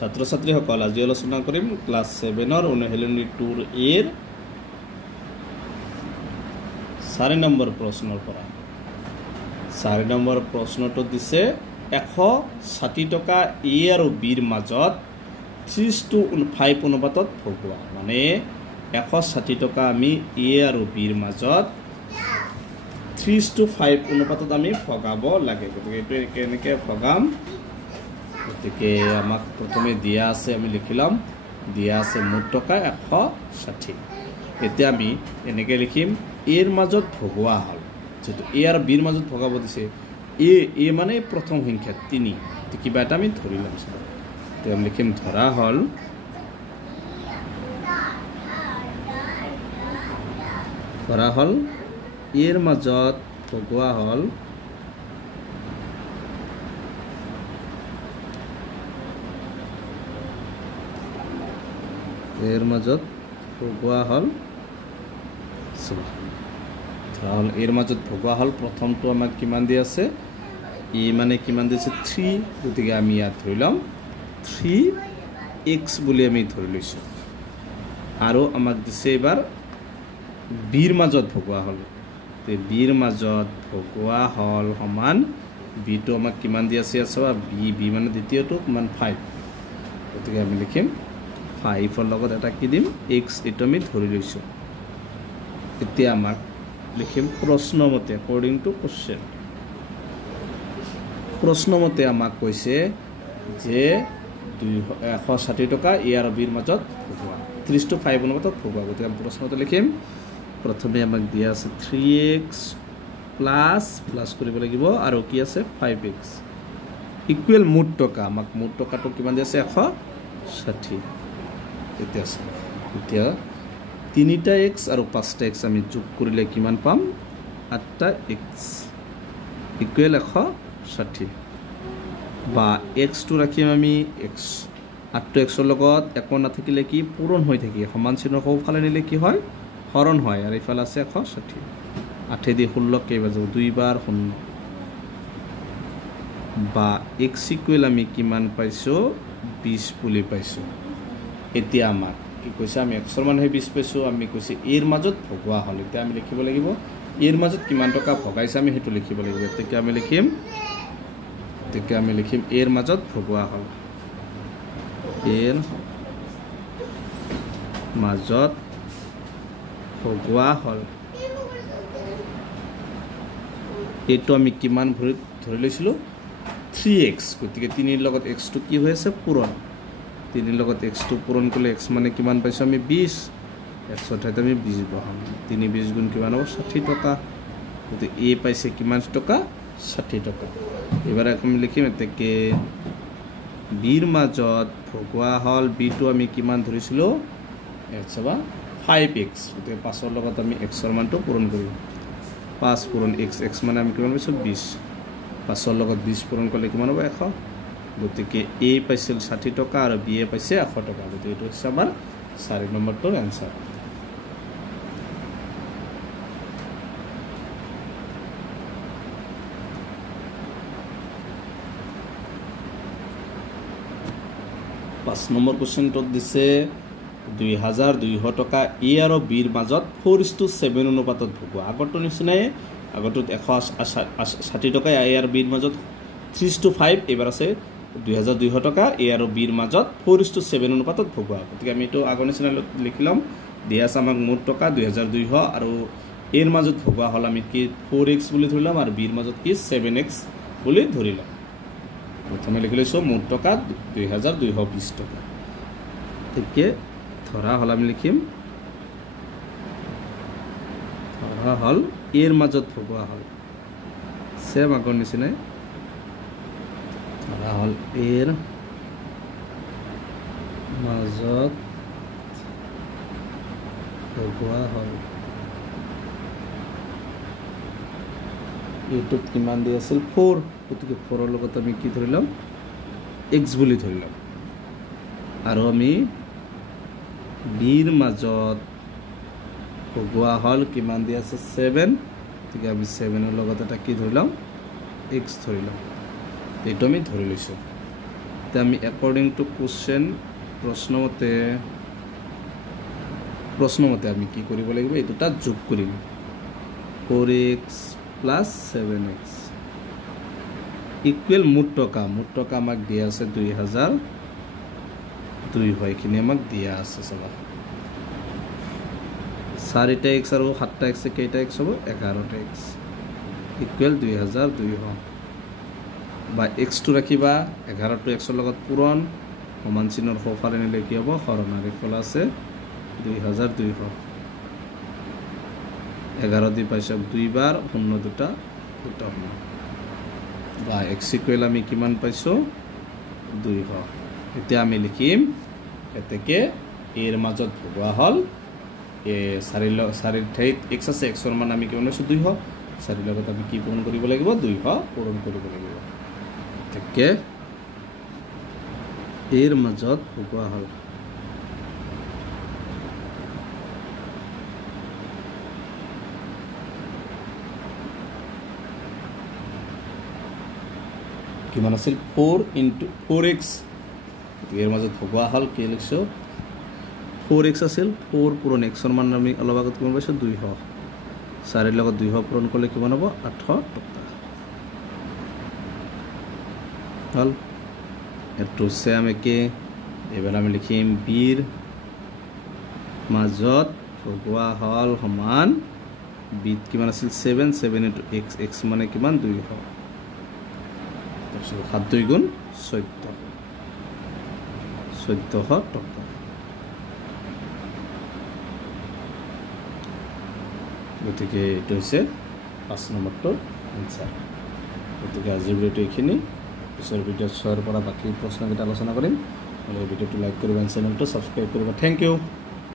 ছাত্ৰ ছাত্ৰীসকল আজি আলোচনা কৰিম ক্লাস 7 অনুশীলনী 2 এৰ 4 নম্বৰ প্ৰশ্নৰ পৰা 4 নম্বৰ প্ৰশ্নটো দিছে 160 টকা এ আৰু বিৰ মাজত 3:5 অনুপাতত ভগোৱা মানে 160 টকা আমি এ আৰু বিৰ মাজত 3:5 অনুপাতত আমি ভগাব লাগে গতিকে এটো কেনেকৈ ভগাম গতিকে আমাক প্ৰথমে দিয়া আছে আমি লিখিলাম দিয়া আছে মুঠ টকা 160 এতিয়া আমি এনেকৈ লিখিম এৰ মাজত ভগোৱা হল যেটো এ আৰু বিৰ মাজত ভগাব দিছে এ মানে প্ৰথম সংখ্যা 3 তো কিবা এটা আমি ধৰিলাম তো আমি লিখিম ধৰা হল এৰ মাজত ভগোৱা হল এৰ মাজত ভগোৱা হল এৰ মাজত ভগোৱা হল প্ৰথমটো আমাক কিমান দি আছে ই মানে কিমান দিছে 3 গতিকে আমি ইয়াত ধৰিলাম 3x বুলি আমি ধৰি লৈছো আৰু আমাক দিছে এবাৰ বিৰ মাজত ভগোৱা হল তে বিৰ মাজত ভগোৱা হল সমান বিটো আমাক কিমান দি আছে আছে বি মানে দ্বিতীয়টো সমান 5 গতিকে আমি লিখিম 5 ৰ লগত এটা কি দিম x এটো আমি ধৰি লৈছো এতিয়া আমাক লিখিম প্ৰশ্নমতে according to question প্ৰশ্নমতে আমাক কৈছে যে 160 টকা এ আৰু বিৰ মাজত ভগোৱা 3:5 অনুপাতত ভগোৱা গতিকে আমি প্ৰশ্নতে লিখিম প্ৰথমে আমাক দিয়া আছে 3x প্লাস কৰিব লাগিব আৰু কি আছে 5x ইকুৱেল মুঠ টকা আমাক মুঠ টকাটো কিমান দি আছে 160 এতিয়া 3টা x আৰু 5টা x আমি যোগ কৰিলে কিমান পাম 8টা x ইকুৱেল 160 বা x টো ৰাখিম আমি x 8টা x ৰ লগত একো নাথাকিলে কি পূৰণ হৈ থাকে সমান চিহ্ন সোঁফালে নিলে কি হয় হৰণ হয় আৰু ইফালে আছে 160 8 দি 16 কেইবা যাব 2 বাৰ 0 বা x ইকুৱেল আমি কিমান পাইছো 20 বুলি পাইছো এতিয়া আমাক কি কৈছে আমি x ৰ মান হে 20 পাইছো আমি কৈছে এৰ মাজত ভগোৱা হল এতিয়া আমি লিখিব লাগিব এৰ মাজত কিমান টকা ভগাইছে আমি হেতু লিখিব লাগিব তেতিয়া আমি লিখিম এৰ মাজত ভগোৱা হল এৰ মাজত ভগোৱা হল এটো আমি কিমান ধৰি লৈছিলো 3x গতিকে 3 ৰ লগত x টো কি হৈ আছে পূৰণ 3 ৰ লগত x টো পূৰণ কৰিলে x মানে কিমান পাইছো আমি 20 x ঠাইত আমি 20 বহাম 3 20 গুণ কিমান হ'ব 60 টকা গতিকে a পাইছে কিমান টকা 60 টকা এবাৰ আমি লিখিম এতেকে বিৰ মাজত ভগোৱা হল b টো আমি কিমান ধৰিছিলো x বা 5x গতিকে 5 ৰ লগত আমি x ৰ মানটো পূৰণ কৰিম 5 পূৰণ x মানে আমি কিমান পাইছো 20 5 ৰ লগত 20 পূৰণ কৰিলে কিমান হ'ব 100 গতিকে a পাইছিল 60 টকা আৰু b পাইছে 100 টকা গতিকে এটো হৈছে আমাৰ 4 নম্বৰটোৰ आंसर पाँच नम्बर क्वेश्चनটো দিছে 2200 টকা এ আৰু বিৰ মাজত 4:7 অনুপাতত ভগোৱা আগৰটো নিচিনাই আগৰটো 160 টকা এ আৰু বিৰ মাজত 3:5 এবাৰ আছে 2200 টকা এ আৰু বিৰ মাজত 4:7 অনুপাতত ভগোৱা গতিকে আমি এটো আগৰ নিচিনা লিখিলাম দিয়া আছে আমাক মুঠ টকা 2200 আৰু এৰ মাজত ভগোৱা হল আমি কি 4x বুলি ধৰিলাম আৰু বিৰ মাজত কি 7x বুলি ধৰিলাম প্ৰথমে লিখি লৈছো মুঠ টকা 2220 টকা ঠিকে ধৰা হল আমি লিখিম ধৰা হল এৰ মাজত ভগোৱা হল সেম আগৰ নিচিনাই ধৰা হল এৰ মাজত ভগোৱা হল এটো কিমান দি আছিল 4 গতিকে 4 ৰ লগত আমি কি ধৰিলাম x বুলি ধৰিলাম আৰু আমি বিৰ মাজত ভগোৱা হল কিমান দি আছে 7 গতিকে আমি 7 ৰ লগত এটা কি ধৰিলাম x ধৰিলাম এটো আমি ধৰি লৈছো তে আমি একৰ্ডিং টু কোশ্চেন প্ৰশ্নমতে আমি কি কৰিব লাগিব এই দুটা যোগ কৰিম 4x + 7x ইকুৱেল মুঠ টকা আমাক দিয়া আছে 2002 হয় এইখিনি আমাক দিয়া আছে চাবা 4টা x আৰু 7টা x কেইটা x হ'ব 11টা x ইকুৱেল 2002 হয় বা x2 ৰাখিবা 11টো x ৰ লগত পূৰণ সমান চিহ্নৰ সোঁফালে নিলে কি হ'ব হৰণাৰি ফল আছে 2002 হয় 11 দি পাইছো 2 বাৰ 0 দুটা শূন্য বা x ইকুৱেল আমি কিমান পাইছো 200 এতিয়া আমি লিখিম এতেকে এৰ মাজত ভগোৱা হল এ 4 ঠাইত x আছে x ৰ মান আমি কিমান পাইছো 200 4 লগত আমি কি পূৰণ কৰিব লাগিব 200 পূৰণ কৰিব লাগিব এতেকে এৰ মাজত ভগোৱা হল কিমান আছিল 4 * 4x এৰ মাজত ভগোৱা হল কি লিখছো 4x আছিল 4 পূৰণ x ৰ মান আমি অলপ আগত কিমান পাইছো 200 4 এৰ লগত 200 পূৰণ কৰিলে কিমান হ'ব 800 টকা হল এটো সে আমি কে এবাৰ আমি লিখিম বিৰ মাজত ভগোৱা হল সমান বিত কিমান আছিল 7 7 * x x মানে কিমান 200 7 2 গুণ 1400 টকা গতিকে এইটো হৈছে 5 নম্বৰটোৰ আনসাৰ গতিকে আজিৰ ভিডিঅ'টো এইখিনি পিছৰ ভিডিঅ'ত চোৱাৰ পৰা বাকি প্ৰশ্নকেইটা আলোচনা কৰিম আৰু ভিডিঅ'টো লাইক কৰিবা চেনেলটো সাবস্ক্ৰাইব কৰিবা থ্যাংক ইউ